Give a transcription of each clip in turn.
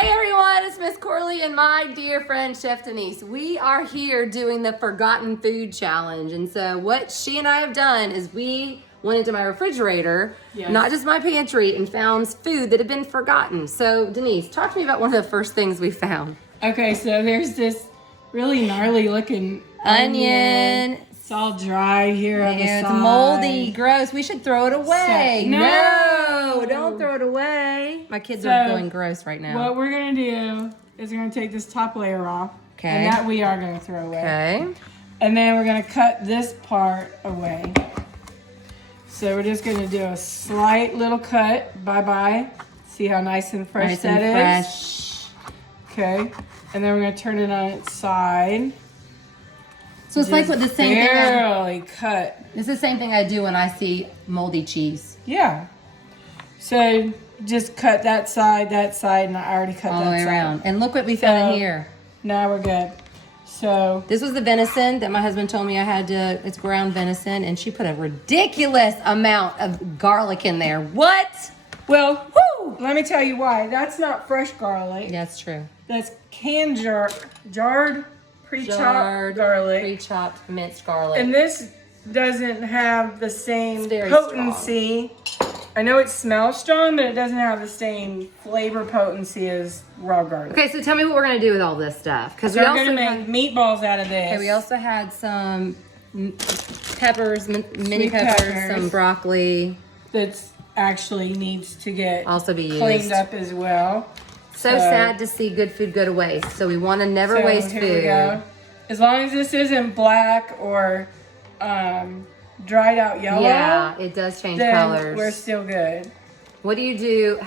Hey everyone, it's Miss Corley and my dear friend Chef Denise. We are here doing the Forgotten Food Challenge. And so what she and I have done is we went into my refrigerator, not just my pantry, and found food that had been forgotten. So Denise, talk to me about one of the first things we found. Okay, so there's this really gnarly looking onion. It's all dry here on the side. It's moldy, gross. We should throw it away. No, don't throw it away. My kids are going gross right now. What we're gonna do is we're gonna take this top layer off. Okay. And that we are gonna throw away. Okay. And then we're gonna cut this part away. So we're just gonna do a slight little cut. Bye-bye. See how nice and fresh that is? Okay. And then we're gonna turn it on its side. So it's like what the same thing. Barely cut. It's the same thing I do when I see moldy cheese. Yeah. So just cut that side, and I already cut all that the way side. around. And look what we found in here. Now we're good. So this was the venison that my husband told me I had to. It's ground venison, and she put a ridiculous amount of garlic in there. What? Well, let me tell you why. That's not fresh garlic. That's true. That's canned jarred, pre-chopped garlic. Pre-chopped minced garlic. And this doesn't have the same potency. Strong. I know it smells strong, but it doesn't have the same flavor potency as raw garlic. Okay, so tell me what we're gonna do with all this stuff. Because we're gonna make meatballs out of this. Okay, we also had some peppers, mini peppers, some broccoli. That's actually needs to get also be cleaned up as well. So sad to see good food go to waste. So we want to never waste food. We go. As long as this isn't black or dried out yellow. Yeah, it does change colors. We're still good. What do you do?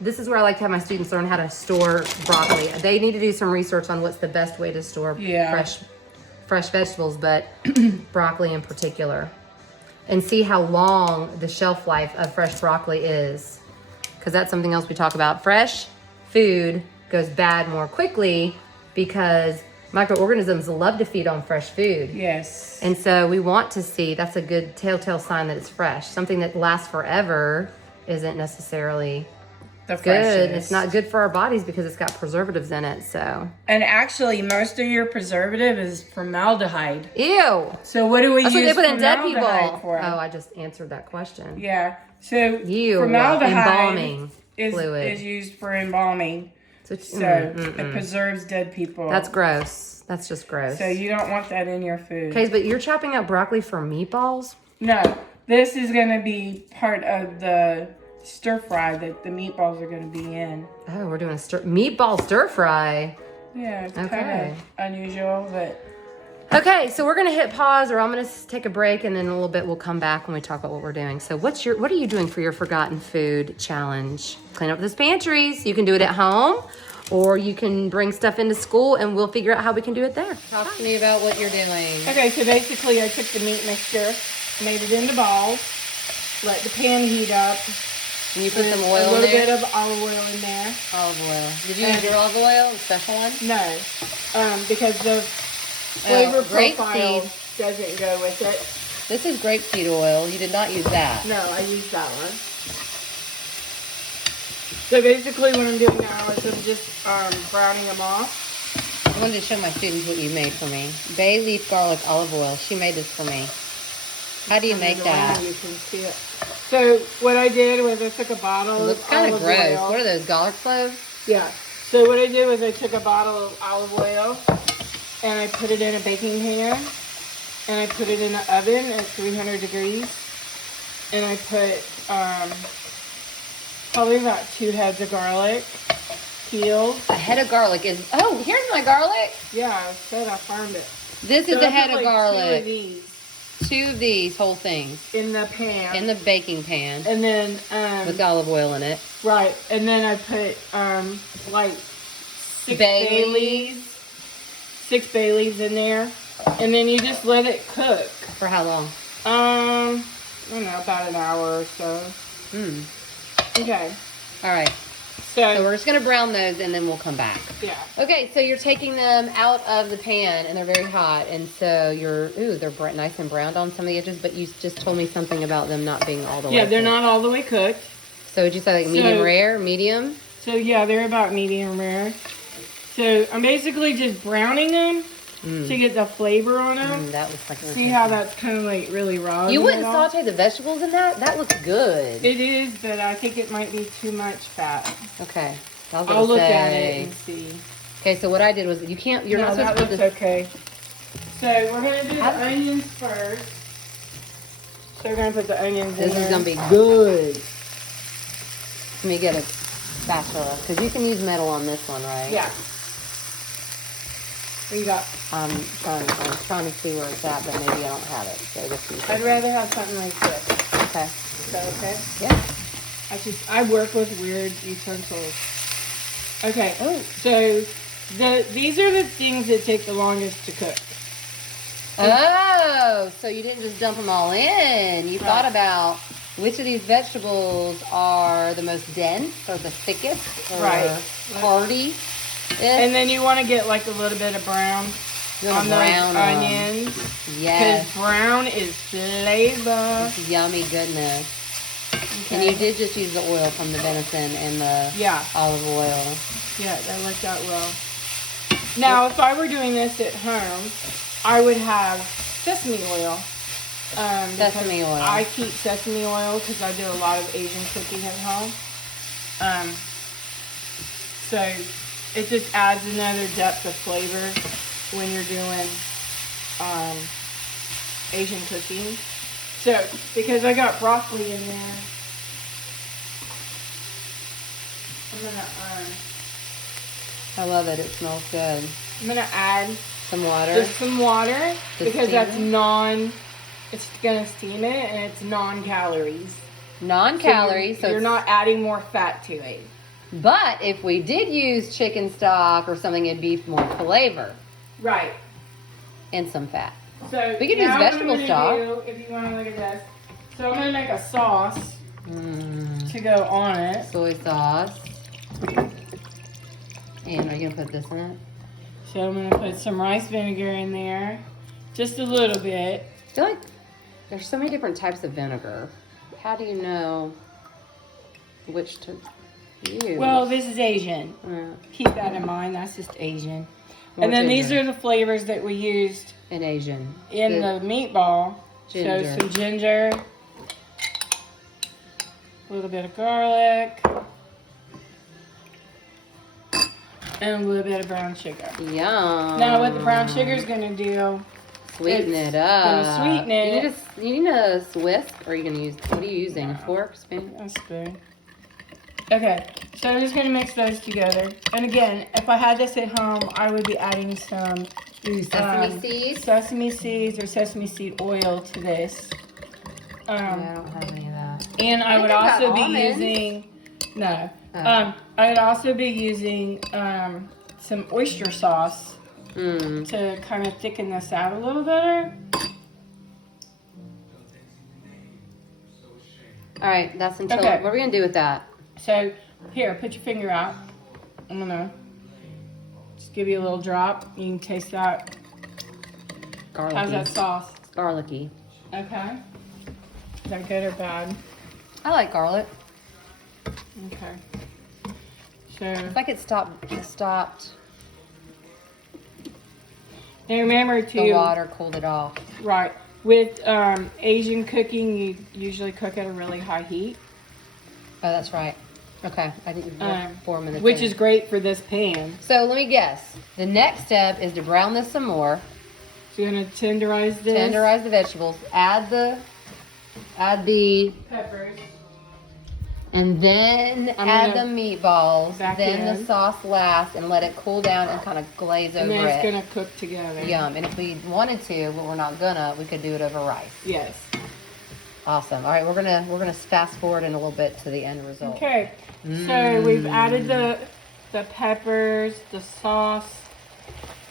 This is where I like to have my students learn how to store broccoli. They need to do some research on what's the best way to store fresh vegetables, but broccoli in particular. And see how long the shelf life of fresh broccoli is. Because that's something else we talk about. Fresh food goes bad more quickly because microorganisms love to feed on fresh food. Yes. And so we want to see, that's a good telltale sign that it's fresh. Something that lasts forever isn't necessarily good. It's not good for our bodies because it's got preservatives in it, so. And actually, most of your preservative is formaldehyde. Ew. So what do we use they put in dead people for? Oh, I just answered that question. Yeah. So formaldehyde embalming fluid is used for embalming. So it preserves dead people. That's gross. That's just gross. So you don't want that in your food. Okay, but you're chopping up broccoli for meatballs? No. This is going to be part of the stir fry that the meatballs are going to be in. Oh, we're doing a meatball stir fry. Yeah, it's kind of unusual, but. Okay, so we're gonna hit pause, or I'm gonna take a break, and then in a little bit we'll come back when we talk about what we're doing. So what are you doing for your Forgotten Food Challenge? Clean up those pantries. You can do it at home, or you can bring stuff into school, and we'll figure out how we can do it there. Talk to me about what you're doing. Okay, so basically I took the meat mixture, made it into balls, let the pan heat up. And you put some oil in there? A little bit of olive oil in there. Olive oil. Did you use your olive oil, a special one? No, because the flavor profile doesn't go with it. This is grapeseed oil. You did not use that. No, I used that one. So basically what I'm doing now is I'm just browning them off. I wanted to show my students what you made for me. Bay leaf garlic olive oil. She made this for me. How do you make that? You can see it. So what I did was I took a bottle of olive oil. Looks kind of gross. What are those, garlic cloves? Yeah. So what I did was I took a bottle of olive oil and I put it in a baking pan and I put it in the oven at 300 degrees and I put probably about 2 heads of garlic peeled. A head of garlic is, oh, here's my garlic. Yeah, I said I farmed it. This is the head of garlic. 2 of these. 2 of these whole things. In the pan. In the baking pan. And then with olive oil in it. Right. And then I put like 6 bay leaves. 6 bay leaves in there. And then you just let it cook. For how long? I don't know, about an hour or so. Okay. All right. So we're just going to brown those and then we'll come back. Yeah. Okay, so you're taking them out of the pan and they're very hot. And so they're nice and browned on some of the edges, but you just told me something about them not being all the way cooked. Yeah, they're cooked. not all the way cooked. So would you say like medium rare, medium? So yeah, they're about medium rare. So I'm basically just browning them to get the flavor on them. That looks like. See how that's kind of like really raw. You wouldn't saute the vegetables in that? That looks good. It is, but I think it might be too much fat. Okay. I'll look at it and see. Okay, so what I did was you're not supposed to put this. Okay. So we're gonna do the onions first. So we're gonna put the onions in. This is gonna be good. Let me get a spatula because you can use metal on this one, right? Yeah. What you got? I'm trying to see where it's at, but maybe I don't have it. So this I'd rather have something like this. Okay. Is that okay? Yeah. I work with weird utensils. Okay. Oh. So these are the things that take the longest to cook. Oh, so you didn't just dump them all in. You thought about which of these vegetables are the most dense or the thickest or hearty. And then you want to get like a little bit of brown on those onions. Yes. Because brown is flavor. It's yummy goodness. Okay. And you did just use the oil from the venison and the olive oil. Yeah, that worked out well. Now, if I were doing this at home, I would have sesame oil. Sesame oil. I keep sesame oil because I do a lot of Asian cooking at home. So it just adds another depth of flavor when you're doing Asian cooking. So, because I got broccoli in there, I'm gonna I love it. It smells good. I'm gonna add some water. Just some water because that's it's gonna steam it and it's non-calories. Non-calories. So you're not adding more fat to it. But if we did use chicken stock or something, it'd be more flavor. Right. And some fat. So we could use vegetable stock. If you want to look at this. So I'm gonna make a sauce to go on it. Soy sauce. And are you gonna put this in it? So I'm gonna put some rice vinegar in there. Just a little bit. I feel like there's so many different types of vinegar. How do you know which to use? Well, this is Asian. Keep that in mind. That's just Asian. And then these are the flavors that we used in Asian. In the meatball. Ginger. So some ginger. A little bit of garlic. And a little bit of brown sugar. Yum. Now what the brown sugar is going to do... Sweeten it up. Gonna sweeten it. You need a whisk, or are you going to use... What are you using? A fork? Spoon? A spoon. Okay. So I'm just going to mix those together. And again, if I had this at home, I would be adding some... sesame seeds? Sesame seeds or sesame seed oil to this. Yeah, I don't have any of that. And I would also be using... No. I would also be using some oyster sauce to kind of thicken this out a little better. All right, that's until... What are we going to do with that? So, here, put your finger out. I'm going to just give you a little drop. You can taste that. Garlicky. How's that sauce? It's garlicky. Okay. Is that good or bad? I like garlic. Okay. So it's like it stopped. And remember to the water cooled it off. Right. With Asian cooking, you usually cook at a really high heat. Oh, that's right. Okay, I think 4 minutes. Which is great for this pan. So let me guess. The next step is to brown this some more. So you're gonna tenderize this. Tenderize the vegetables. Add the peppers. And then add the meatballs. Then the sauce last and let it cool down and kind of glaze over it. And then it's gonna cook together. Yum. And if we wanted to, but we're not gonna, we could do it over rice. Yes. Awesome. All right, we're gonna fast forward in a little bit to the end result. Okay. So we've added the peppers, the sauce.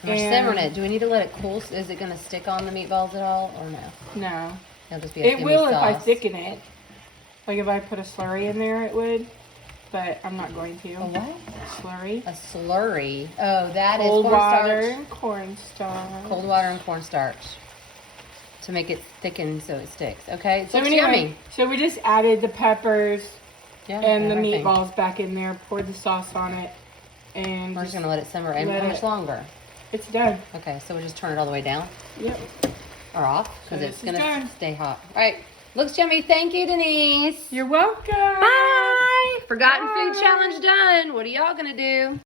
We're simmering it. Do we need to let it cool? Is it gonna stick on the meatballs at all, or no? No. It'll just be a it will if I thicken it. Like if I put a slurry in there, it would. But I'm not going to. A what? Slurry. A slurry. Oh, that is cold water cornstarch. and cornstarch. Cold water and cornstarch. To make it thicken so it sticks. Okay, So it's anyway, yummy. so we just added the peppers Yeah, and the everything. meatballs back in there. Pour the sauce on it. And we're just going to let it simmer. And how much longer? It's done. Okay, so we'll just turn it all the way down? Yep. Or off? Because So it's going to stay hot. All right. Looks yummy. Thank you, Denise. You're welcome. Bye. Forgotten Food Challenge done. What are y'all going to do?